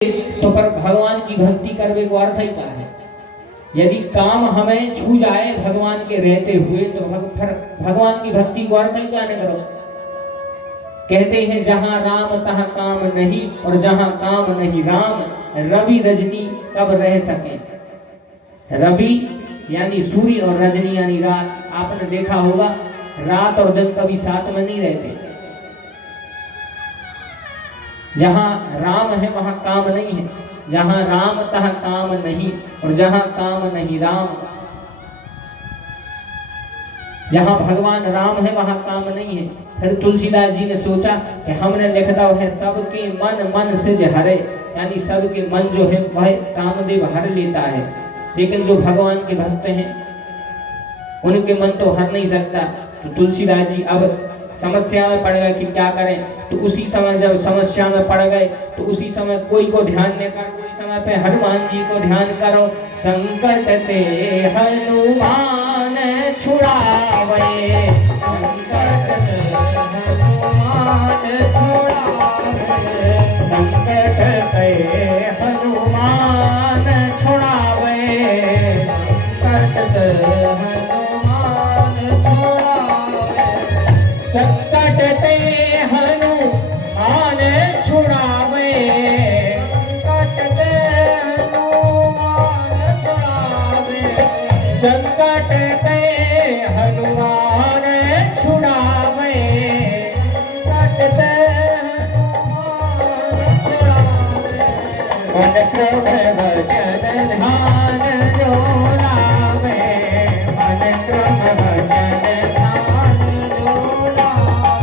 तो पर भगवान की भक्ति करने को अर्थ ही क्या है। यदि काम हमें छू जाए भगवान के रहते हुए तो फिर भगवान की भक्ति को अर्थ ही क्या न करो। कहते हैं जहां राम तहां काम नहीं और जहां काम नहीं राम, रवि रजनी कब रह सके। रवि यानी सूर्य और रजनी यानी रात। आपने देखा होगा रात और दिन कभी साथ में नहीं रहते। जहां राम है वहां काम नहीं है, जहां राम तहां काम नहीं और जहां काम नहीं राम। जहां भगवान राम है वहां काम नहीं है। फिर तुलसीदास जी ने सोचा कि हमने लिखता है सबके मन मन से हरे, यानी सबके मन जो है वह कामदेव हर लेता है, लेकिन जो भगवान के भक्त हैं उनके मन तो हर नहीं सकता। तो तुलसीदास जी अब समस्या में पड़ गए कि क्या करें। तो उसी समय जब समस्या में पड़ गए तो उसी समय कोई को ध्यान नहीं कर, कोई समय पे हनुमान जी को ध्यान करो। संकट ते हनुमान छुड़ावे, संकट ते हनुमान छुड़ावे, संकट ते हनुमान छुड़ावे, संकट ते हनुमान छुड़ावे, संकट ते हनुमान छुड़ावे, संकट ते हनुमान छुड़ावे, संकट ते हनुमान छुड़ावे, संकट ते हनुमान छुड़ावे। मन क्रम वचन ध्यान जो लावे, मन क्रम वचन ध्यान जो लावे,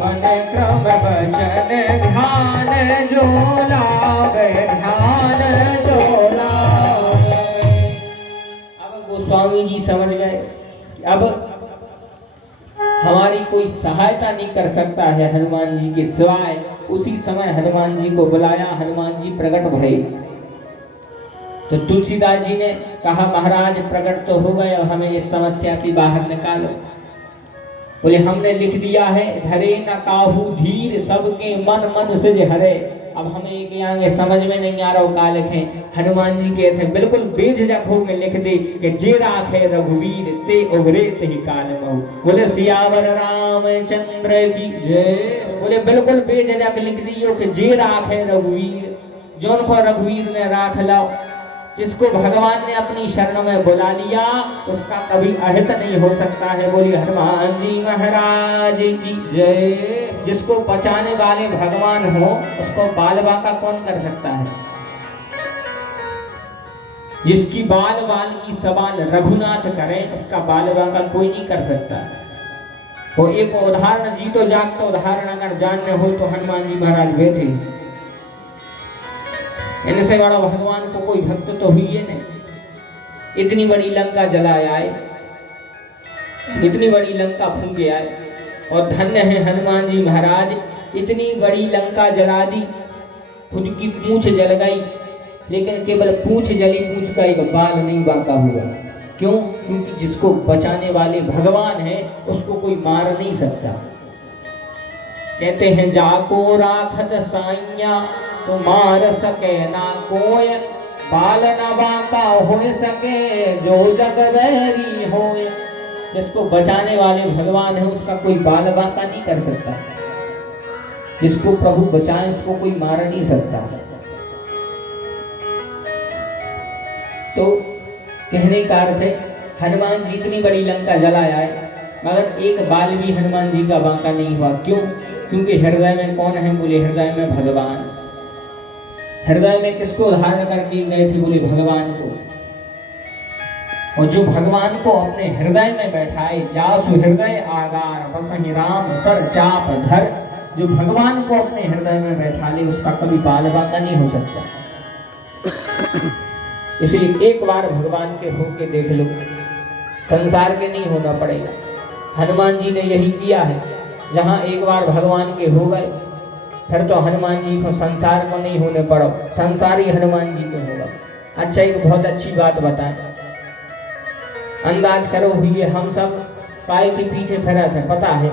मन क्रम वचन ध्यान जो लावे, ध्यान जो लावे। अब गोस्वामी जी समझ गए कि अब हमारी कोई सहायता नहीं कर सकता है हनुमान जी के सिवाय। उसी समय हनुमान जी को बुलाया, हनुमान जी प्रकट भये। तो तुलसीदास जी ने कहा महाराज प्रकट तो हो गए, हमें इस समस्या से बाहर निकालो। बोले हमने लिख दिया है धरे न काहू धीर सबके मन मन से हरे। अब हमें एक यहाँ समझ में नहीं आ रहा का लिखें। हनुमान जी कहते हैं बिल्कुल बेझिझक होकर लिख दे कि जे राखे रघुवीर ते उभरे ते काल महु। बोले सियावर रामचंद्र की जय। बोले बिल्कुल बेझिझक लिख दियो कि जे राखे रघुवीर, जो उनको रघुवीर ने राख लाओ। जिसको भगवान ने अपनी शरण में बुला लिया उसका कभी अहित नहीं हो सकता है। बोली हनुमान जी महाराज की जय। जिसको बचाने वाले भगवान हो उसको बाल बांका कौन कर सकता है। जिसकी बाल बाल की सवाल रघुनाथ करे उसका बाल बांका कोई नहीं कर सकता। वो एक उदाहरण जी तो जागता उदाहरण अगर जानने हो तो हनुमान जी महाराज बैठे, इनसे बड़ा भगवान को कोई भक्त तो हुई है नहीं। इतनी बड़ी लंका जलाए आए, इतनी बड़ी लंका फूंके आए, और धन्य है हनुमान जी महाराज। इतनी बड़ी लंका जला दी, खुद की पूंछ जल गई, लेकिन केवल पूंछ जली, पूंछ का एक बाल नहीं बांका हुआ। क्यों? क्योंकि जिसको बचाने वाले भगवान है उसको कोई मार नहीं सकता। कहते हैं जाको राखत साइया तो मार सके ना कोय, बाल न बांका हो सके जो जग बैरी होय। जिसको बचाने वाले भगवान है उसका कोई बाल बांका नहीं कर सकता। जिसको प्रभु बचाए उसको कोई मार नहीं सकता। तो कहने का अर्थ है हनुमान जी इतनी बड़ी लंका जलाया है मगर एक बाल भी हनुमान जी का बांका नहीं हुआ। क्यों? क्योंकि हृदय में कौन है? बोले हृदय में भगवान। हृदय में किसको धारण करके गए थे? बोले भगवान को। और जो भगवान को अपने हृदय में बैठाए, जासु हृदय आगार बसहि राम सर चाप धर। जो भगवान को अपने हृदय में बैठा ले उसका कभी बाल बांका नहीं हो सकता। इसलिए एक बार भगवान के होके देख लो, संसार के नहीं होना पड़ेगा। हनुमान जी ने यही किया है। जहां एक बार भगवान के हो गए फिर तो हनुमान जी को संसार को नहीं होने पड़ो, संसार ही हनुमान जी को होगा। अच्छा एक बहुत अच्छी बात बताएं, अंदाज करो हुई हम सब काय के पीछे फिरा थे पता है?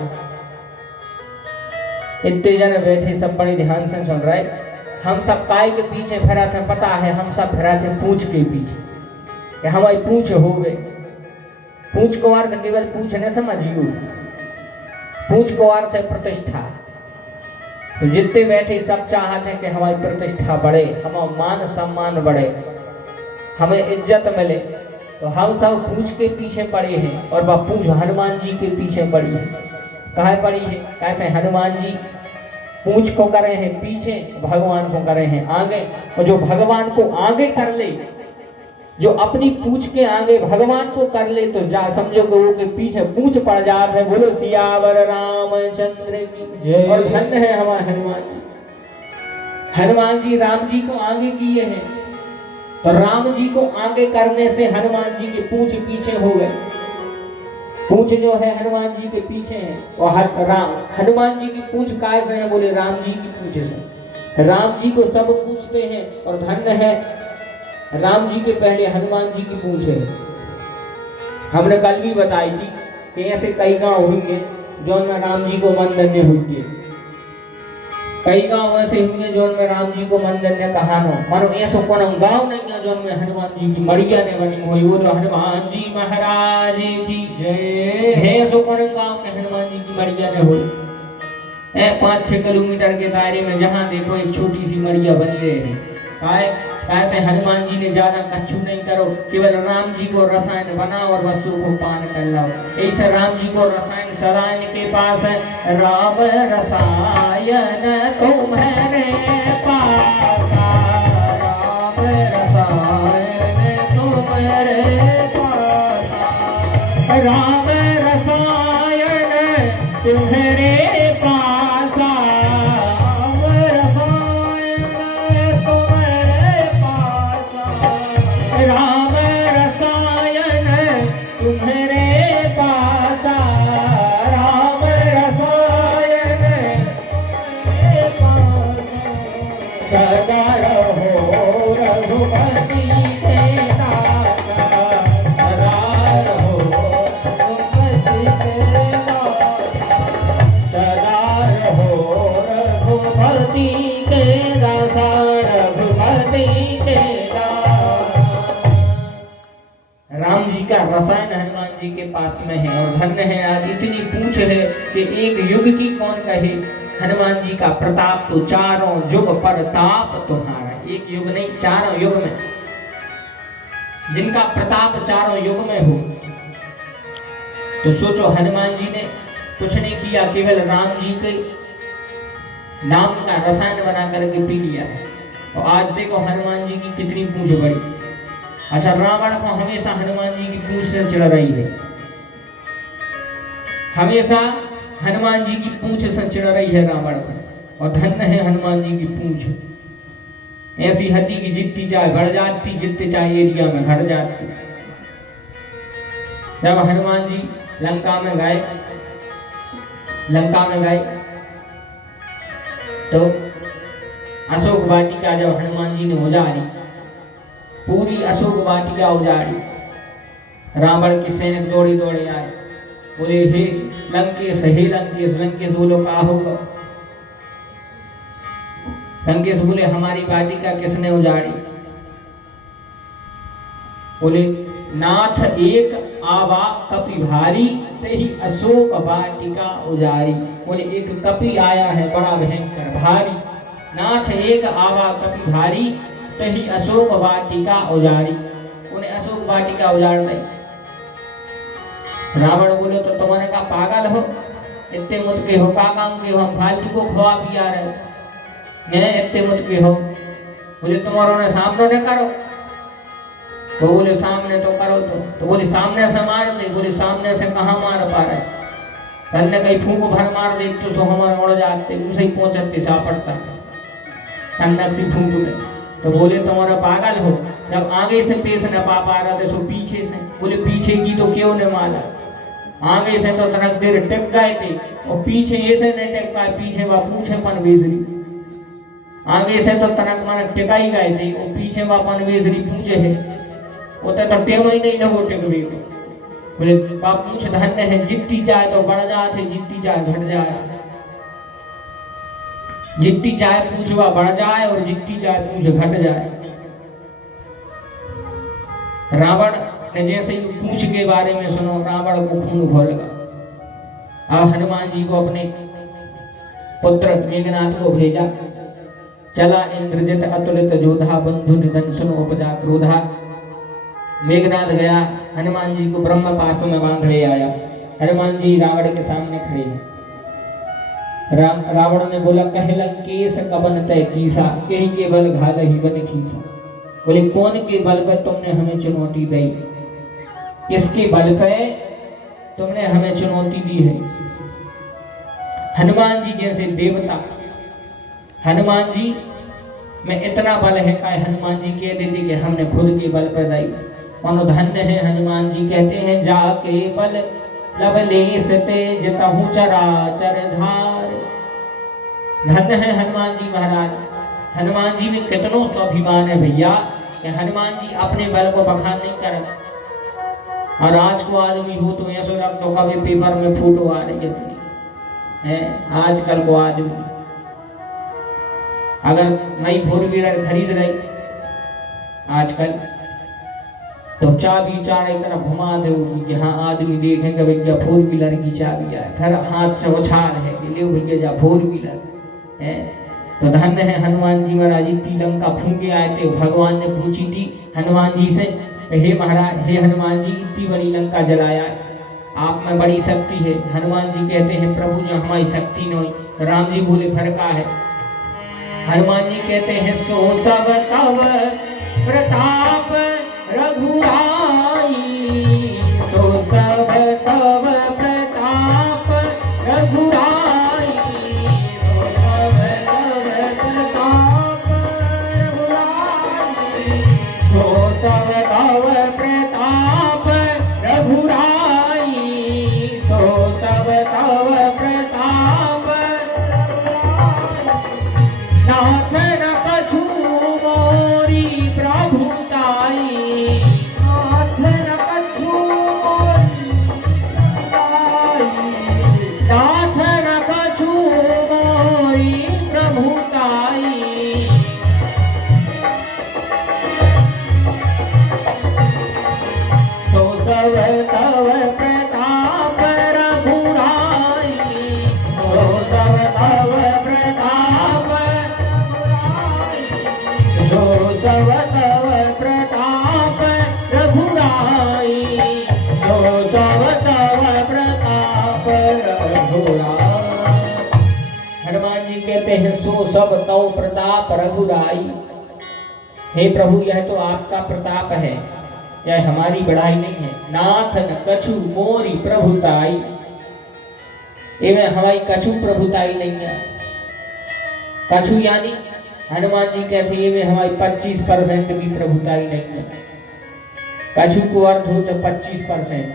इतने जन बैठे सब बड़े ध्यान से सुन रहे, हम सब काय के पीछे फिरा थे पता है, हम सब फिरा थे पूछ के पीछे। हमारी पूछ हो गए। पूछ को अर्थ केवल पूछ न समझियो, पूछ को अर्थ है प्रतिष्ठा। तो जितने बैठे सब चाहते हैं कि हमारी प्रतिष्ठा बढ़े, हमारा मान सम्मान बढ़े, हमें इज्जत मिले। तो हम सब पूछ के पीछे पड़े हैं और वह पूछ हनुमान जी के पीछे पड़ी है। कहाँ पड़ी है? कैसे? हनुमान जी पूछ को करे हैं पीछे, भगवान को करे हैं आगे। और जो भगवान को आगे कर ले, जो अपनी पूछ के आगे भगवान को कर ले, तो जा समझो कि वो के पीछे पूछ पड़ जाते हैं। बोलो सियावर रामचंद्र की जय। और धन्य है हमारे हनुमान जी। हनुमान जी राम जी को आगे किए हैं, तो राम जी को आगे करने से हनुमान जी के पूछ पीछे हो गए। पूछ जो है हनुमान जी के पीछे है। और हनुमान जी की पूछ काय से है? बोले राम जी की पूछ से। राम जी को सब पूछते हैं और धन्य है राम जी के पहले हनुमान जी की पूछ है। हमने कल भी बताई थी कि ऐसे कई गांव होंगे जो में राम जी को मंदन्य होंगे, कई गांव ऐसे होंगे जो में राम जी को मंदन्य कहानो। मानो ऐसा कोई गांव नहीं है जो में हनुमान जी की मड़िया ने बनी हुई। वो तो हनुमान जी महाराज की जय है। ऐसा कोई गांव के हनुमान जी की मड़िया ने हुई। 5-6 किलोमीटर के दायरे में जहाँ देखो एक छोटी सी मड़िया बनी रहे। ऐसे हनुमान जी ने ज्यादा कछु नहीं करो, केवल राम जी को रसायन बनाओ और वस्तु को पान कर लाओ। ऐसे राम जी को रसायन सरायन के पास है। राम रसायन तुम्हारे पासा, राम रसायन तुम्हारे पासा, राम रसायन तुम्हारे पासा, राम रसायन तुम्हारे पासा, राम रसायन तुम्हारे पासा। सदा रहो रघुपति के दासा, सदा रहो रघुपति के दासा, सदा रहो रघुपति के दासा, रघुपति के दासा। राम जी का रसायन हनुमान जी के पास में है और धन्य है। आज इतनी पूछ है कि एक युग की कौन कहे। हनुमान जी का प्रताप तो चारों युग पर ताप तुम्हारा। एक युग नहीं, चारों युग में जिनका प्रताप चारों युग में हो। तो सोचो हनुमान जी ने कुछ नहीं किया, केवल राम जी के नाम का रसायन बना करके पी लिया है। और आज देखो हनुमान जी की कितनी पूछ बड़ी। अच्छा, रावण को हमेशा हनुमान जी की पूछ से चिढ़ रही है, हमेशा हनुमान जी की पूछ से चिढ़ रही है रावण को। और धन्य है हनुमान जी की पूछ। ऐसी हड्डी की जितनी चाहे बढ़ जाती, जितने चाहे एरिया में घट जाती। जब हनुमान जी लंका में गए, तो अशोक वाटिका जब हनुमान जी ने उजाड़ी, पूरी अशोक वाटिका उजाड़ी। रावण के सैनिक दौड़े दौड़े आए, बोले हे लंकेश, हे लंकेश। लंकेश बोलो का होगा? लंकेश बोले हमारी वाटिका किसने उजाड़ी? बोले नाथ एक आवा कपि भारी, तेहि अशोक वाटिका उजारी। बोले एक कपि आया है बड़ा भयंकर भारी, नाथ एक आवा कपि भारी, तेहि अशोक वाटिका उजारी। उन्हें अशोक वाटिका उजाड़ दी। रावण बोले तो तुमने कहा पागल हो, इतने मुत के हो, का काम के हो, हम फालतू को खवा पिया रहे हैं, इतने मुत के हो। बोले तुम्हारों ने सामने न करो। तो बोले सामने तो करो। तो बोले सामने से मार दे। बोले सामने से कहाँ मार पा रहे, तन्ने कहीं फूंक भर मार दे तो हमारे उड़ जाते, उसे ही पहुंचते सापड़ता तन्नक से फूंक में। तो बोले तुम्हारा पागल हो, जब आगे से पेश न पा रहा थे तो पीछे से। बोले पीछे की तो क्यों न माला, आगे से तो तनक देर टिक गए थे और पीछे ऐसे न टिक पाए, पीछे वह पूछे पन बेजरी। आगे से तो तनक मन टिकाई गए थे और पीछे वह पन बेजरी पूछे है, उतने तो टेम ही नहीं लगो टिकवे को। बोले बाप पूछ धन्य है, जितनी चाहे तो बढ़ जाते, जितनी चाहे घट जाए। जितनी चाहे पूछ वह बढ़ जाए और जितनी चाहे पूछ घट जाए। रावण ने जैसे ही पूछ के बारे में सुनो, रावण को खून खोलेगा। अब हनुमान जी को अपने पुत्र मेघनाथ को भेजा, चला इंद्रजित अतुलित जोधा बंधु निधन सुनो उपजा क्रोधा। मेघनाथ गया, हनुमान जी को ब्रह्म पास में बांध ले आया। हनुमान जी रावण के सामने खड़े हैं। रावण ने बोला, कह लंकेश कबन तय कीसा, कहीं के बल घाल ही बन खीसा। बोले कौन के बल पर तुमने हमें चुनौती दी, किसके बल पे तुमने हमें चुनौती दी है। हनुमान जी जैसे देवता, हनुमान जी में इतना बल है कि हनुमान जी कह देते कि हमने खुद के बल पर दी। मनो धन्य है हनुमान जी, कहते हैं जाके बल लवलेश तेज तहु चराचर धार। धन्य है हनुमान जी महाराज। हनुमान जी में कितनों स्वाभिमान है भैया कि हनुमान जी अपने बल को बखान नहीं करते। और आज को आदमी हो तो ऐसा लगता है कभी पेपर में फोटो आ रही है अपनी है। आजकल को आदमी अगर नई फोर व्हीलर खरीद रही आजकल तो चाबी चारों तरफ घुमा दो कि हाँ आदमी देखें कि भैया फोर व्हीलर की चाबी आए, फिर हाथ से उछाल है कि ले भैया फोर व्हीलर है। तो धन्य है हनुमान जी महाराज। इतनी लंका फूंके आए थे, भगवान ने पूछी थी हनुमान जी से, हे महाराज, हे हनुमान जी इतनी बड़ी लंका जलाया, आप में बड़ी शक्ति है। हनुमान जी कहते हैं प्रभु जो हमारी शक्ति नहीं। राम जी बोले फिर का है। हनुमान जी कहते हैं सो सब तव प्रताप रघुराई, सो सब तव प्रताप रघुराई, सो सब तव प्रताप रघुराई, सो सब तव प्रताप रघुराई, सो सब तव प्रताप नाथ न कछु मोरी प्रभुताई, नाथ न कछु मोरी प्रभुताई, नाथ न कछु मोरी प्रभुताई। तो सब तव प्रताप रघुराई, तो सब तव प्रताप, तो सब तव प्रताप रघुराई, तो सब तव प्रताप रघुराई। हनुमान जी कहते हैं सो सब तव प्रताप रघुराई। हे प्रभु यह तो आपका प्रताप है, यह हमारी बढ़ाई नहीं है। नाथ न कछु मोरी प्रभुताई, ये हमारी कछु प्रभुताई नहीं है। कछु यानी हनुमान जी कहते हैं ये हमारी 25% भी प्रभुताई नहीं है। कछु को अर्थ हो तो 25%।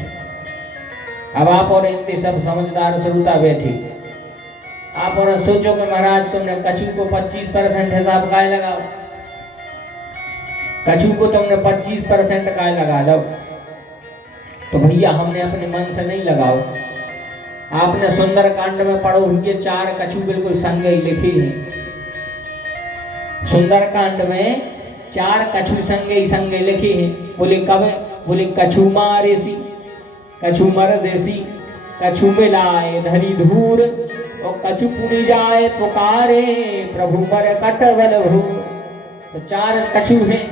अब आप और इतने सब समझदार श्रोता बैठे, आप और सोचो कि महाराज तुमने कछु को 25% हिसाब का लगाओ, कछु को तुमने 25% का लगा दो। तो भैया हमने अपने मन से नहीं लगाओ। आपने सुंदरकांड में पढ़ो ये 4 कछु बिल्कुल संग ही लिखे हैं। सुंदरकांड में 4 कछु संगे लिखे हैं। बोले कब? बोले कछु मारेसी, कछु मर देसी, कछु मिलाए धरी धूर, और कछु पुनि जाए पुकारे प्रभु मर कटवल भूर। तो 4 कछु हैं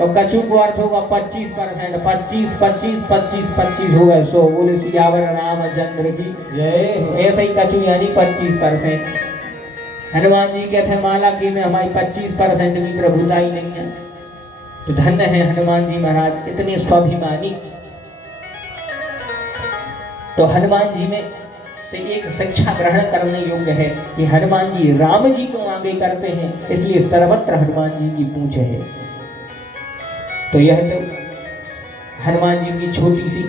और कछु को अर्थ होगा 25%। 25 25 25 25 होगा 100। बोले सियावर रामचंद्र की जय। ऐसे ही कछु यानी 25%। हनुमान जी कहते हैं माला की में हमारी 25% भी प्रभुताई नहीं है। तो धन्य है हनुमान जी महाराज, इतने स्वाभिमानी। तो हनुमान जी में से एक शिक्षा ग्रहण करने योग्य है कि हनुमान जी राम जी को आगे करते हैं, इसलिए सर्वत्र हनुमान जी की पूछ है। तो यह तो हनुमान जी की छोटी सी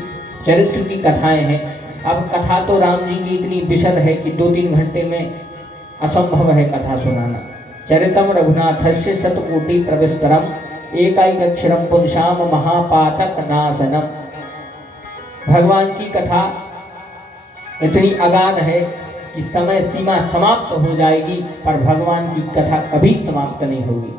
चरित्र की कथाएं हैं। अब कथा तो राम जी की इतनी विशद है कि 2-3 घंटे में असंभव है कथा सुनाना। चरितम रघुनाथस्य शतकोटि प्रविस्तरम, एकैकक्षरम पुंसाम महापातक नाशनम। भगवान की कथा इतनी अगाध है कि समय सीमा समाप्त हो जाएगी पर भगवान की कथा कभी समाप्त नहीं होगी।